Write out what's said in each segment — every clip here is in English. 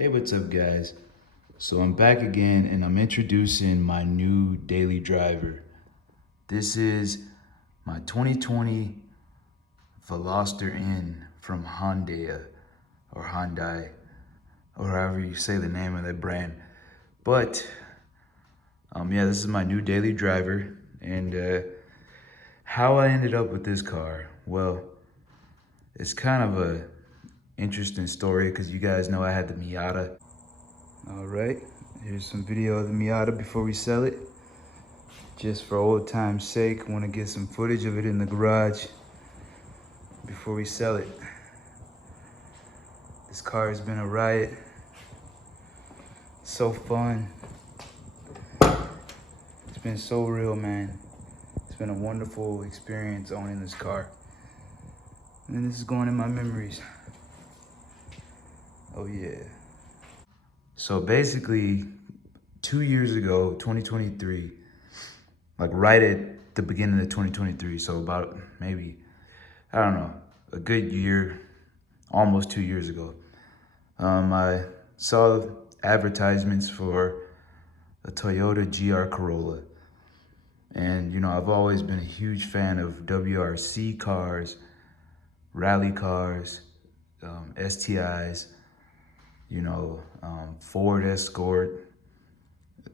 Hey, what's up, guys? So I'm back again and I'm introducing my new daily driver. This is my 2020 Veloster N from Hyundai, or however you say the name of that brand. But yeah, this is my new daily driver. And how I ended up with this car, well, it's kind of a interesting story because you guys know I had the Miata. All right, here's some video of the Miata before we sell it. Just for old time's sake, want to get some footage of it in the garage before we sell it. This car has been a riot. So fun. It's been so real, man. It's been a wonderful experience owning this car. And this is going in my memories. Oh yeah. So basically, 2 years ago, 2023, like right at the beginning of 2023, so about maybe, I don't know, a good year, almost 2 years ago, I saw advertisements for a Toyota GR Corolla. And, I've always been a huge fan of WRC cars, rally cars, STIs, Ford Escort,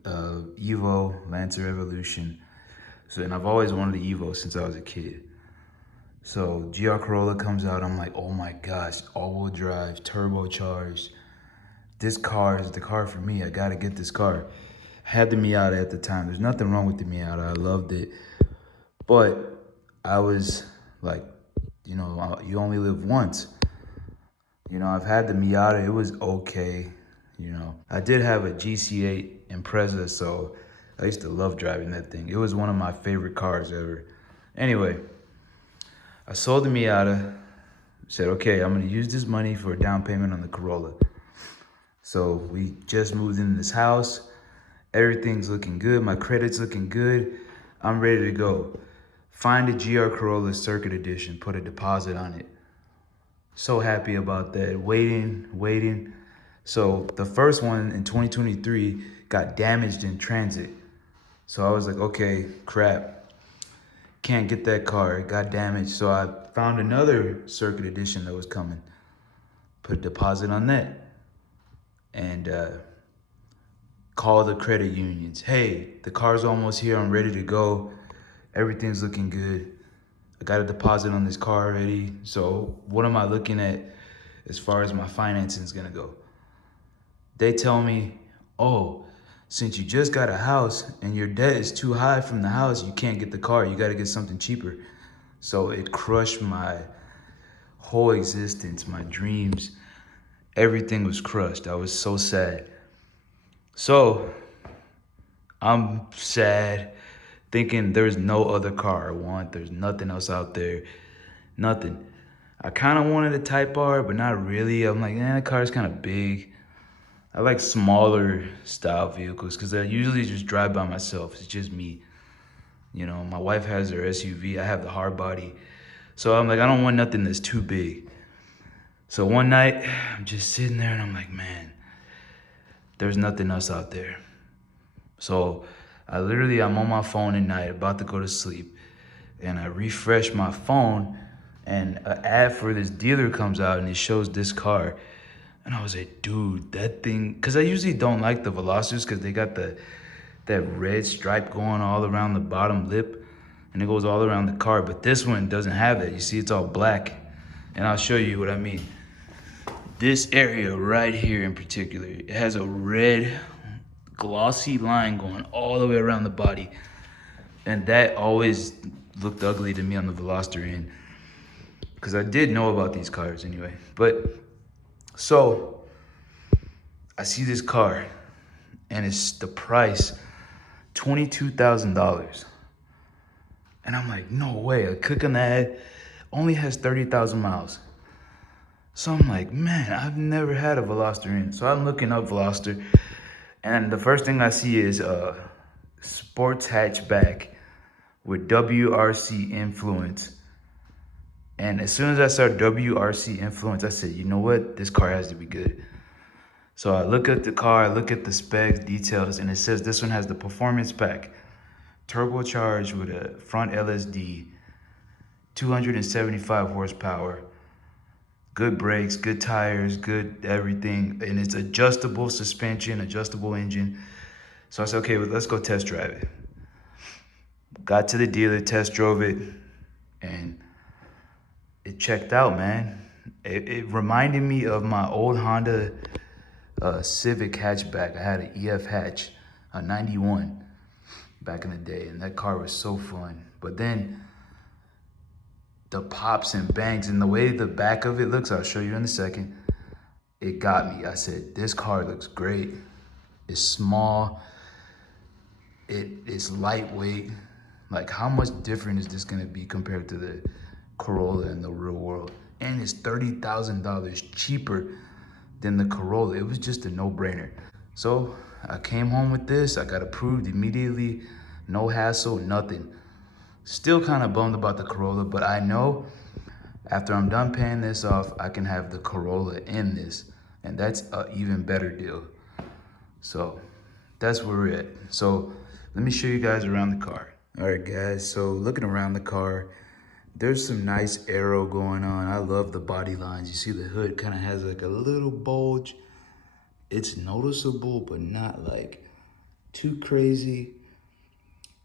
Evo, Lancer Evolution. And I've always wanted the Evo since I was a kid. So GR Corolla comes out, I'm like, oh my gosh, all-wheel drive, turbocharged. This car is the car for me. I gotta get this car. I had the Miata at the time. There's nothing wrong with the Miata. I loved it. But I was like, you only live once. I've had the Miata. It was okay. I did have a GC8 Impreza, so I used to love driving that thing. It was one of my favorite cars ever. Anyway, I sold the Miata. Said, okay, I'm gonna use this money for a down payment on the Corolla. So we just moved into this house. Everything's looking good. My credit's looking good. I'm ready to go. Find a GR Corolla Circuit Edition, put a deposit on it. So happy about that. Waiting. So the first one in 2023 got damaged in transit. So I was like, okay, crap. Can't get that car. It got damaged. So I found another Circuit Edition that was coming. Put a deposit on that. And call the credit unions. Hey, the car's almost here. I'm ready to go. Everything's looking good. I got a deposit on this car already. So what am I looking at as far as my financing is gonna go? They tell me, oh, since you just got a house and your debt is too high from the house, you can't get the car. You gotta get something cheaper. So it crushed my whole existence, my dreams. Everything was crushed. I was so sad. So I'm sad, thinking there's no other car I want. There's nothing else out there. Nothing. I kind of wanted a Type R, but not really. I'm like, the car's kind of big. I like smaller style vehicles because I usually just drive by myself. It's just me. My wife has her SUV. I have the hard body. So I'm like, I don't want nothing that's too big. So one night, I'm just sitting there and I'm like, man, there's nothing else out there. So I'm on my phone at night, about to go to sleep, and I refresh my phone, and an ad for this dealer comes out, and it shows this car. And I was like, dude, that thing, because I usually don't like the Velosters because they got that red stripe going all around the bottom lip, and it goes all around the car. But this one doesn't have that. You see, it's all black. And I'll show you what I mean. This area right here in particular, it has a red glossy line going all the way around the body. And that always looked ugly to me on the Veloster end, because I did know about these cars anyway. But so I see this car and it's the price, $22,000. And I'm like, no way. I click on the ad, only has 30,000 miles. So I'm like, man, I've never had a Veloster in. So I'm looking up Veloster, and the first thing I see is a sports hatchback with WRC influence. And as soon as I saw WRC influence, I said, you know what? This car has to be good. So I look at the car, I look at the specs, details, and it says this one has the performance pack. Turbocharged with a front LSD, 275 horsepower, good brakes, good tires, good everything, and it's adjustable suspension, adjustable engine. So I said, okay, well, let's go test drive it. Got to the dealer, test drove it, and it checked out, man. It reminded me of my old Honda Civic hatchback. I had an EF hatch, a 91 back in the day, and that car was so fun. But then the pops and bangs and the way the back of it looks, I'll show you in a second, it got me. I said, this car looks great. It's small, it's lightweight. Like, how much different is this gonna be compared to the Corolla in the real world? And it's $30,000 cheaper than the Corolla. It was just a no-brainer. So I came home with this, I got approved immediately, no hassle, nothing. Still kind of bummed about the Corolla, but I know after I'm done paying this off, I can have the Corolla in this, and that's an even better deal. So that's where we're at. So let me show you guys around the car. All right, guys, so looking around the car, there's some nice aero going on. I love the body lines. You see the hood kind of has like a little bulge. It's noticeable, but not like too crazy.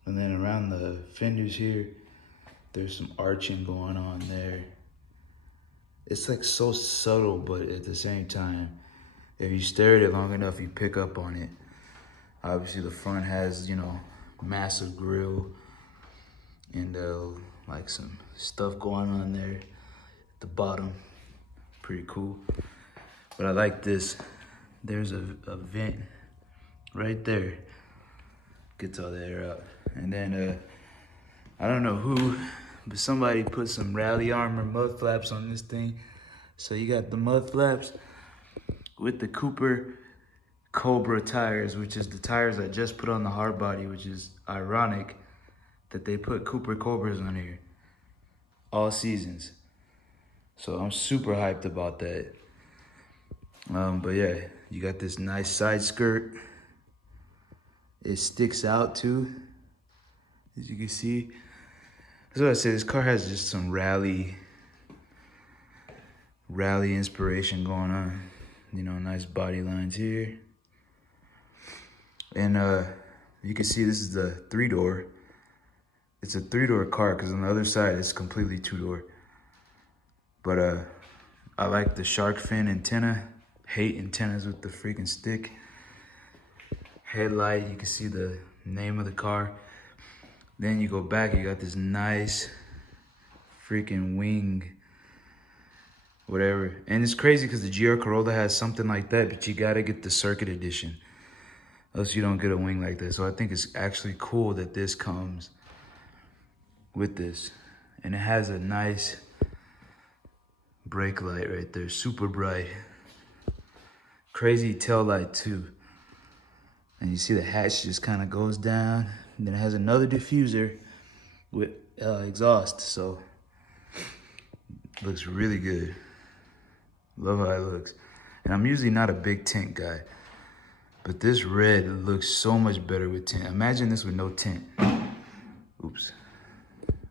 And then around the fenders here, there's some arching going on there. It's like so subtle, but at the same time, if you stare at it long enough, you pick up on it. Obviously the front has, you know, massive grille and like some stuff going on there at the bottom. Pretty cool. But I like this. There's a vent right there. Gets all the air out. And then I don't know who, but somebody put some rally armor mud flaps on this thing. So you got the mud flaps with the Cooper Cobra tires, which is the tires I just put on the hard body, which is ironic that they put Cooper Cobras on here all seasons. So I'm super hyped about that. But yeah, you got this nice side skirt. It sticks out too, as you can see. That's what I said, this car has just some rally inspiration going on. You know, nice body lines here. And you can see this is the 3-door. It's a 3-door car because on the other side it's completely 2-door. But I like the shark fin antenna. Hate antennas with the freaking stick. Headlight, you can see the name of the car. Then you go back, you got this nice freaking wing, whatever. And it's crazy because the GR Corolla has something like that, but you gotta get the Circuit Edition, else you don't get a wing like that. So I think it's actually cool that this comes with this. And it has a nice brake light right there, super bright. Crazy tail light too. And you see the hatch just kind of goes down. And then it has another diffuser with exhaust. So looks really good. Love how it looks. And I'm usually not a big tint guy, but this red looks so much better with tint. Imagine this with no tint. Oops.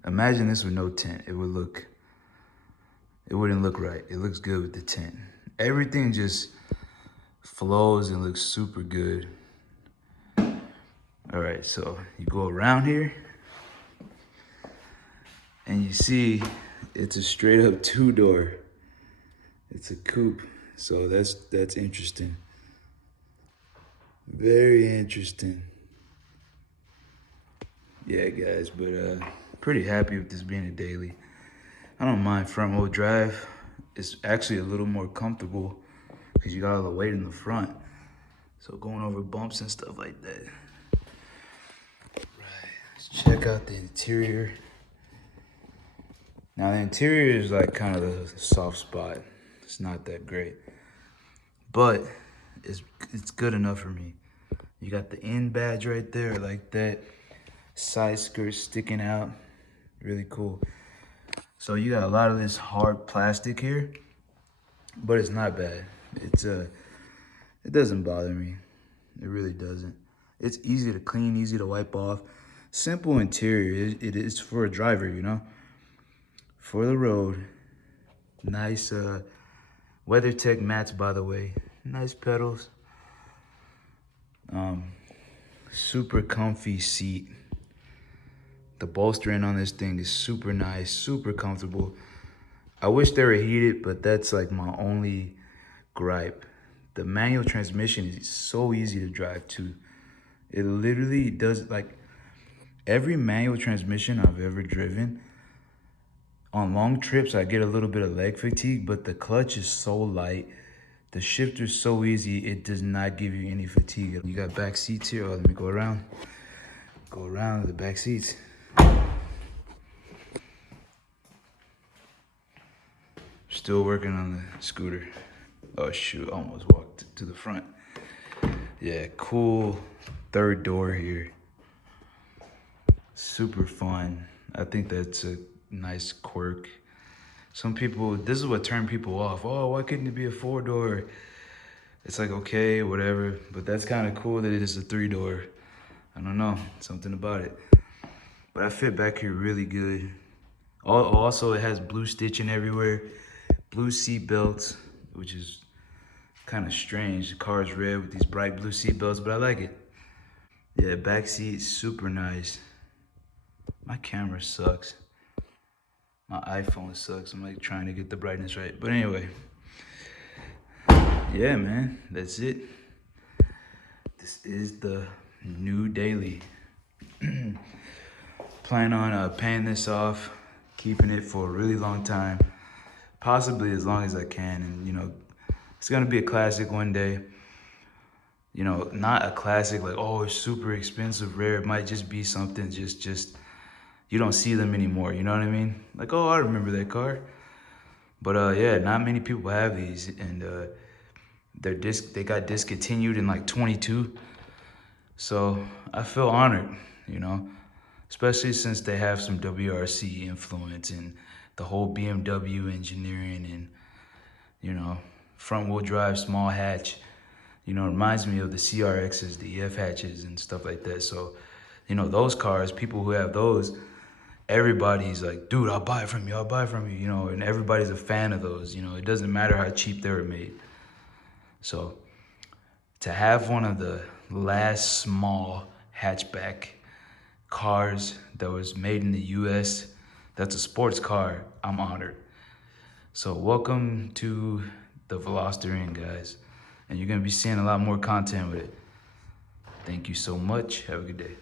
Imagine this with no tint. It wouldn't look right. It looks good with the tint. Everything just flows and looks super good. All right, so you go around here and you see it's a straight up 2-door. It's a coupe, so that's interesting. Very interesting. Yeah, guys, but pretty happy with this being a daily. I don't mind front wheel drive. It's actually a little more comfortable because you got all the weight in the front. So going over bumps and stuff like that. Right, let's check out the interior. Now the interior is like kind of the soft spot. It's not that great, but it's good enough for me. You got the end badge right there, like that. Side skirt sticking out, really cool. So you got a lot of this hard plastic here, but it's not bad. It doesn't bother me. It really doesn't. It's easy to clean, easy to wipe off. Simple interior. It is for a driver, you know? For the road. Nice WeatherTech mats, by the way. Nice pedals. Super comfy seat. The bolstering on this thing is super nice, super comfortable. I wish they were heated, but that's like my only gripe. The manual transmission is so easy to drive too. It literally does, like, every manual transmission I've ever driven, on long trips I get a little bit of leg fatigue, but the clutch is so light. The shifter's so easy, it does not give you any fatigue. You got back seats here. Oh, let me go around. Go around the back seats. Still working on the scooter. Oh shoot, almost walked to the front. Yeah, cool third door here. Super fun. I think that's a nice quirk. Some people, this is what turned people off. Oh, why couldn't it be a 4-door? It's like, okay, whatever. But that's kind of cool that it is a 3-door. I don't know, something about it. But I fit back here really good. Also, it has blue stitching everywhere. Blue seat belts, which is kind of strange. The car is red with these bright blue seat belts, but I like it. Yeah, back seat, super nice. My camera sucks. My iPhone sucks. I'm like trying to get the brightness right. But anyway, yeah, man, that's it. This is the new daily. Plan on paying this off, keeping it for a really long time, possibly as long as I can. And you know, it's gonna be a classic one day. You know, not a classic like, oh, it's super expensive, rare. It might just be something just you don't see them anymore. You know what I mean? Like, oh, I remember that car. But yeah, not many people have these, and they got discontinued in like 22. So I feel honored, you know, especially since they have some WRC influence and the whole BMW engineering and, you know, front wheel drive, small hatch. You know, it reminds me of the CRXs, the EF hatches and stuff like that. So, you know, those cars, people who have those, everybody's like, dude, I'll buy it from you, I'll buy it from you, you know, and everybody's a fan of those, you know, it doesn't matter how cheap they were made. So to have one of the last small hatchback cars that was made in the US, that's a sports car, I'm honored. So welcome to the Veloster Inn, guys. And you're gonna be seeing a lot more content with it. Thank you so much. Have a good day.